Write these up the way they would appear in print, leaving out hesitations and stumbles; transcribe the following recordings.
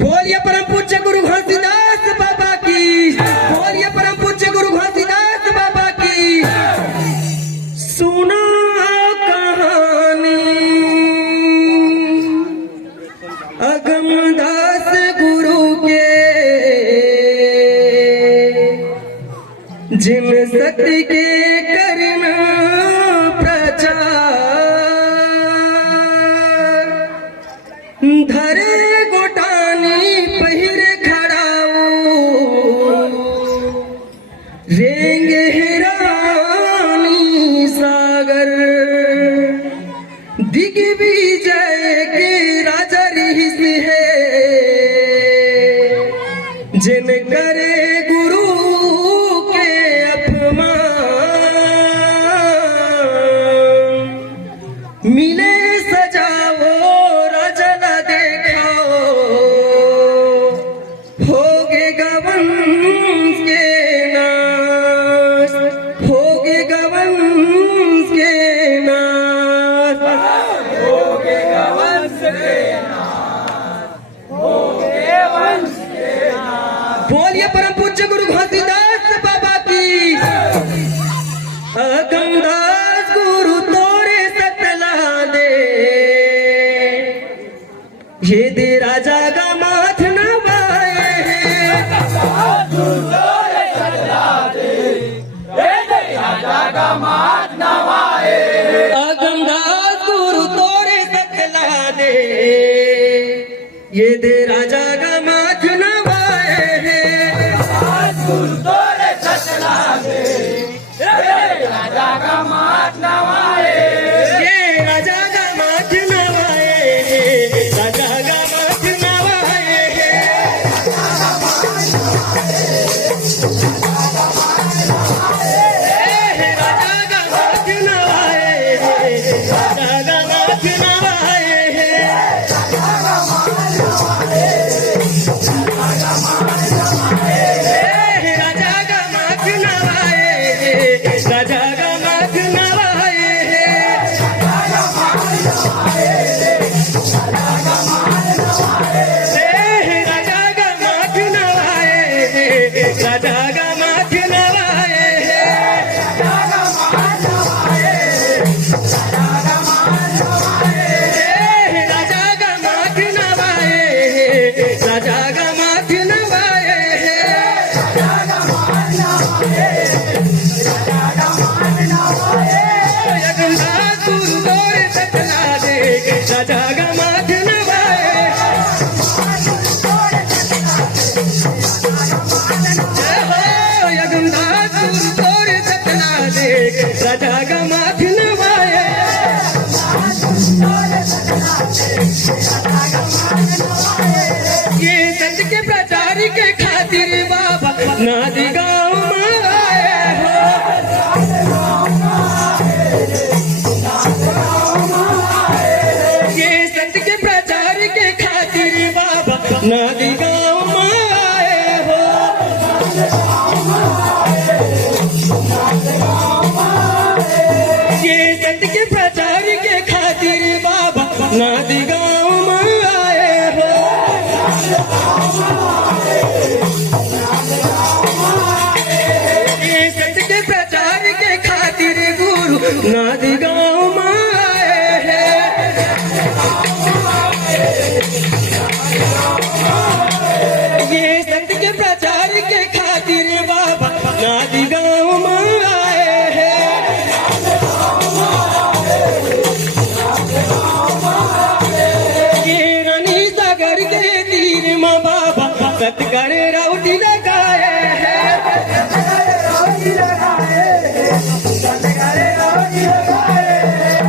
बोलिए परम पूज्य गुरु घासीदास बाबा की, बोलिए परम पूज्य गुरु घासीदास बाबा की। सुना कहानी अगमदास गुरु के, जिन सत्य के करना प्रचार, धरे गोटानी पहिर खड़ाऊ, रेंग हिरानी सागर, दिग्विजय के राजा रिहिस है, जिन करे गुरु के अपमान, मिले सजाओ राजा न देखाओ, होगे गवंश के नाश, होगे गवंश के नाश, होगे गवंश के नाश, होगे वंश के नाश। बोलिए परम पूज्य गुरु घासीदास बाबा की। अगमदास गुरु तोरे सतला दे, ये दे राजा का माथ नवाए हैं। अगमदास गुरु तोरे सतला दे, ये दे राजा का माथ नवाए हैं। अगमदास गुरु तोरे सतला दे, ये दे राजा का माथ नवाए हैं। अगमदास गुरु तोरे सतला दे, ये राजा का माथ नवाए, ये राजा का माथ नवाए, राजा का माथ नवाए, राजा का माथ नवाए, राजा का माथ नवाए, राजा का माथ नवाए, ये सत्य के प्रचार के खातिर बाबा नादी गाँव में आए हो। ये सत्य के प्रचार के खातिर बाबा नादी गाँव में आए हो। ये सत्य के प्रचार के खातिर बाबा नादी गाँव में आए हो। ये सत्य के प्रचार के खातिर गुरु नादी गाँव में आए हैं। ये सत्य के प्रचार के खातिर बाबा नादी गाँव में आए हैं। ये रानी सागर के तीर में बाबा सतकर राउटी लगाए हैं।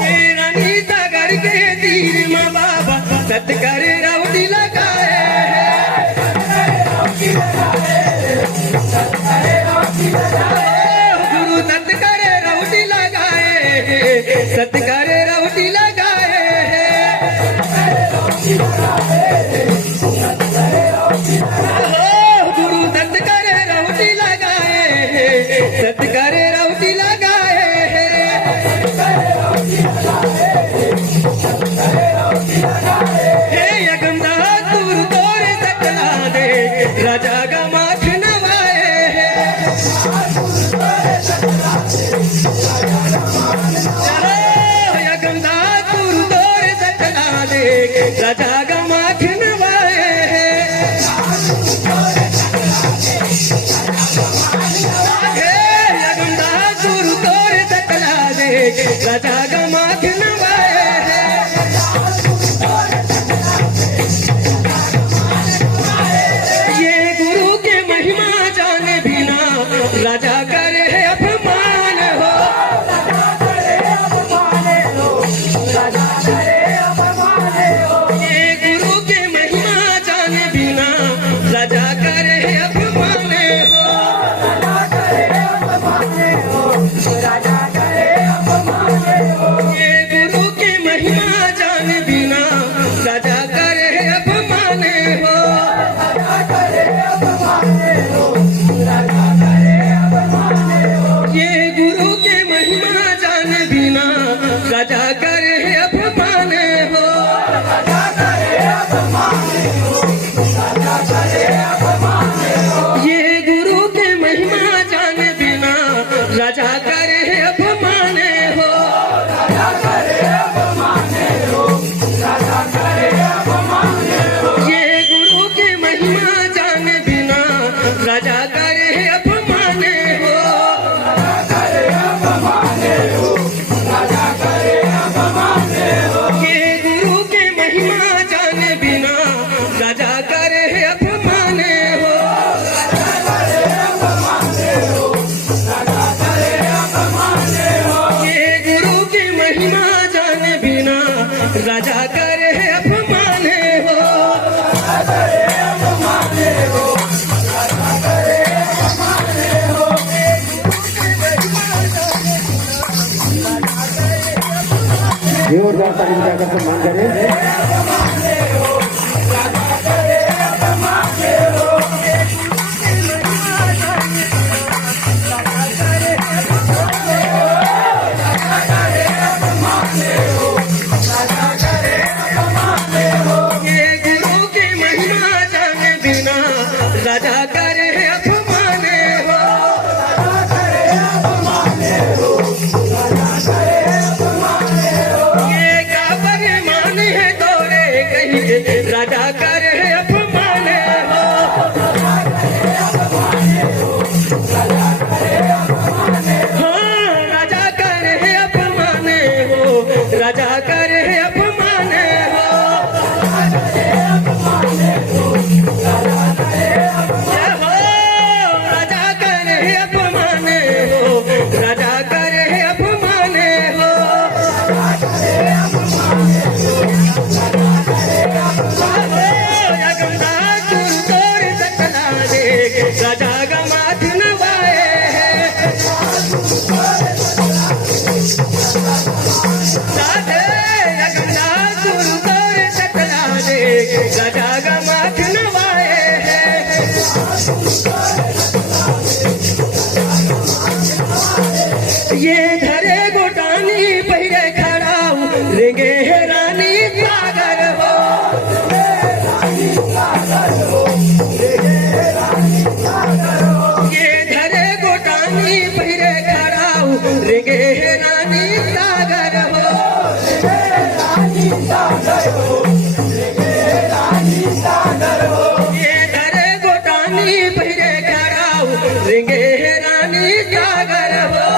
ये रानी सागर के तीर में बाबा सतकर राउटी लगाए हैं। गुरु सतकर राउटी लगाए हैं, सतकर राउटी लगाए हैं। गुरु सतकर राउटी लगाए हैं, सतकर राउटी लगाए हैं। दे राजा का माथ नवाए लगंदा सुर तोर तकला दे राजा का माथ नवाए ये गुरु के महिमा जाने बिना राजा करे है अपमान हो ये गुरु के महिमा जाने बिना राजा करे है अपमान हो ये गुरु के महिमा जाने बिना राजा करे है अपमान हो ये गुरु के महिमा जाने बिना राजा करे है अपमान हो ये गुरु के महिमा जाने बिना राजा करे है अपमान हो ये गुरु के महिमा जाने बिना राजा करे है अपमान हो ये गुरु के महिमा जाने बिना राजा करे है अपमान हो ये गुरु के महिमा जाने बिना राजा करे है अपमान हो जोरदार ताली बजाकर सम्मान करें। ये गुरु के महिमा जाने बिना राजा करे है अपमान हो ये काबर मान है तोरे कहीं राजा करे है अपमान हो हाँ राजा करे है अपमान हो राजा करे है अपमान हो जय हो राजा करे है अपमान हो राजा करे है अपमान हो लगंदा सुर तोर तकला दे राजा का माथ नवाए साधे लगंदा सुर तोर तकला दे राजा का माथ नवाए ये धरे गोटानी पहिरे खड़ाऊ रेंगे है रानी सागर हो ये धरे गोटानी पहिरे खड़ाऊ रेंगे है रानी सागर हो ये धरे गोटानी पहिरे खड़ाऊ रेंगे है रानी सागर हो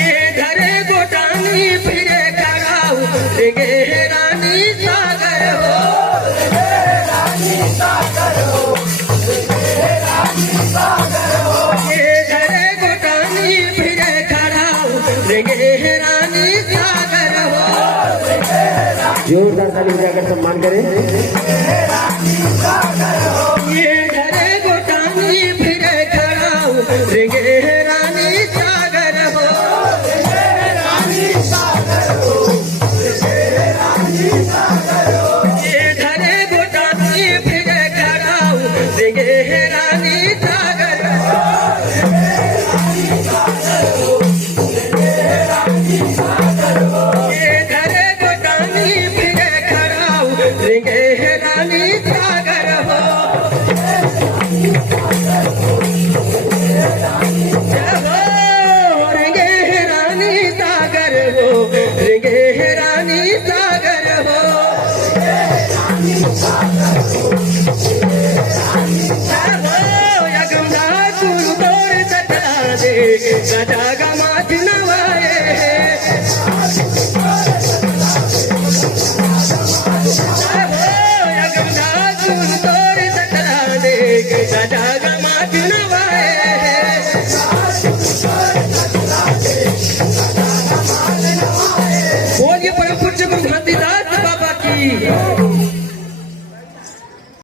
ये धरे गोटानी फिरे खड़ाऊ रेंगे है रानी सागर हो ये धरे गोटानी फिरे खड़ाऊ रेंगे है रानी सागर हो जोरदार ताली बजाकर सम्मान करें। ये धरे गोटानी फिरे खड़ाऊ रेंगे है रानी सागर हो ये धरे गोटानी फिरे खड़ाऊ रेंगे है रानी सागर हो ये धरे गोटानी फिरे खड़ाऊ रेंगे है रानी सागर हो राजा का माथ नवाए यगमदास तोड़ सकरा दे राजा का